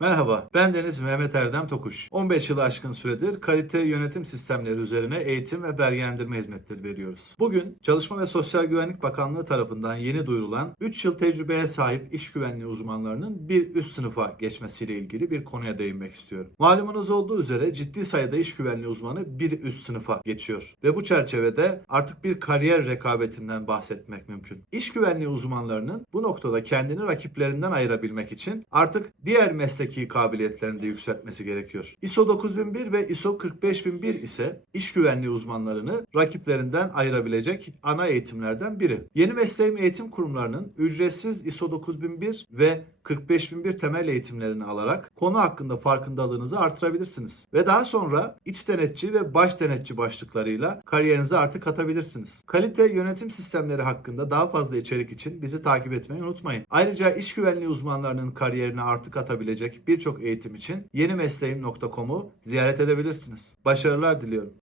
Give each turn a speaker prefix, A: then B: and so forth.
A: Merhaba, ben Deniz Mehmet Erdem Tokuş. 15 yılı aşkın süredir kalite yönetim sistemleri üzerine eğitim ve belgelendirme hizmetleri veriyoruz. Bugün Çalışma ve Sosyal Güvenlik Bakanlığı tarafından yeni duyurulan 3 yıl tecrübeye sahip iş güvenliği uzmanlarının bir üst sınıfa geçmesiyle ilgili bir konuya değinmek istiyorum. Malumunuz olduğu üzere ciddi sayıda iş güvenliği uzmanı bir üst sınıfa geçiyor. Ve bu çerçevede artık bir kariyer rekabetinden bahsetmek mümkün. İş güvenliği uzmanlarının bu noktada kendini rakiplerinden ayırabilmek için artık diğer mesleki kabiliyetlerini de yükseltmesi gerekiyor. ISO 9001 ve ISO 45001 ise iş güvenliği uzmanlarını rakiplerinden ayırabilecek ana eğitimlerden biri. Yeni mesleğim eğitim kurumlarının ücretsiz ISO 9001 ve 45001 temel eğitimlerini alarak konu hakkında farkındalığınızı artırabilirsiniz. Ve daha sonra iç denetçi ve baş denetçi başlıklarıyla kariyerinize artık katabilirsiniz. Kalite yönetim sistemleri hakkında daha fazla içerik için bizi takip etmeyi unutmayın. Ayrıca iş güvenliği uzmanlarının kariyerine artık atabilecek birçok eğitim için yenimesleğim.com'u ziyaret edebilirsiniz. Başarılar diliyorum.